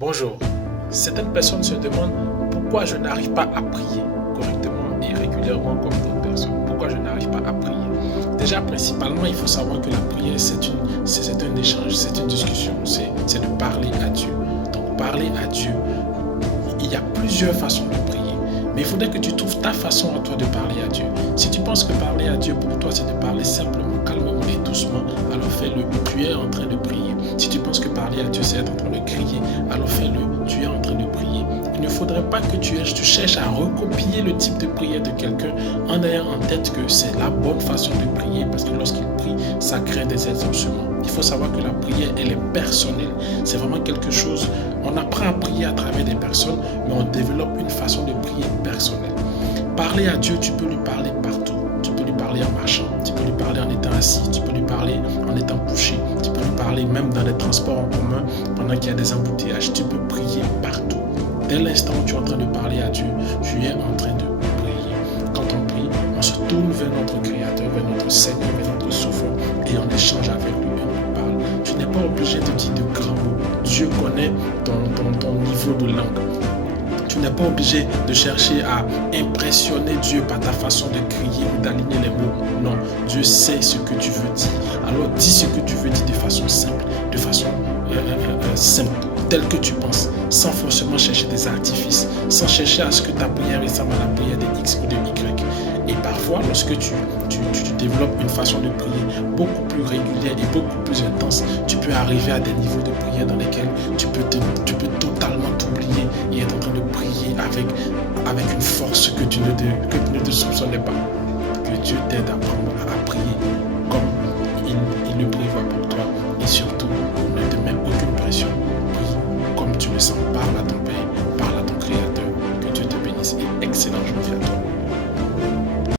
Bonjour. Certaines personnes se demandent pourquoi je n'arrive pas à prier correctement et régulièrement comme d'autres personnes. Pourquoi je n'arrive pas à prier? Déjà, principalement, il faut savoir que la prière, c'est un échange, c'est une discussion, c'est de parler à Dieu. Donc, parler à Dieu, il y a plusieurs façons de prier. Mais il faudrait que tu trouves ta façon à toi de parler à Dieu. Si tu penses que parler à Dieu pour toi, c'est de parler simplement, calmement et doucement, alors fais-le, tu es en train de prier. Si tu penses que parler à Dieu, c'est être en train de crier, alors fais-le, tu es en train de prier. Il ne faudrait pas que tu cherches à recopier le type de prière de quelqu'un en ayant en tête que c'est la bonne façon de prier, parce que lorsqu'il prie, ça crée des exaucements. Il faut savoir que la prière, elle est personnelle. C'est vraiment quelque chose, on apprend à prier à travers des personnes, mais on développe une façon de prier personnelle. Parler à Dieu, tu peux lui parler partout. Tu peux lui parler en marchant, tu peux lui parler en étant assis, tu peux lui parler en étant couché, tu peux lui parler même dans les transports en commun pendant qu'il y a des embouteillages. Tu peux prier partout. Dès l'instant où tu es en train de parler à Dieu, tu es en train de prier. Quand on prie, on se tourne vers notre Créateur, vers notre Seigneur, vers notre Sauveur et on échange avec lui et on lui parle. Tu n'es pas obligé de dire de grands mots. Dieu connaît ton niveau de langue. Tu n'es pas obligé de chercher à impressionner Dieu par ta façon de crier ou d'aligner les mots. Non, Dieu sait ce que tu veux dire. Alors dis ce que tu veux dire de façon simple, de façon simple, telle que tu penses, sans forcément chercher des artifices, sans chercher à ce que ta prière ressemble à la prière de X ou de Y. Et parfois, lorsque tu développes une façon de prier beaucoup plus régulière et beaucoup plus intense, tu peux arriver à des niveaux de prière dans lesquels tu peux totalement t'oublier et être en train de prier avec une force que tu ne te soupçonnais pas. Que Dieu t'aide à apprendre à prier comme il le prévoit pour toi. Et surtout, ne te mets aucune pression. Prie comme tu le sens. Parle à ton Père, parle à ton Créateur. Que Dieu te bénisse et excellente journée à toi.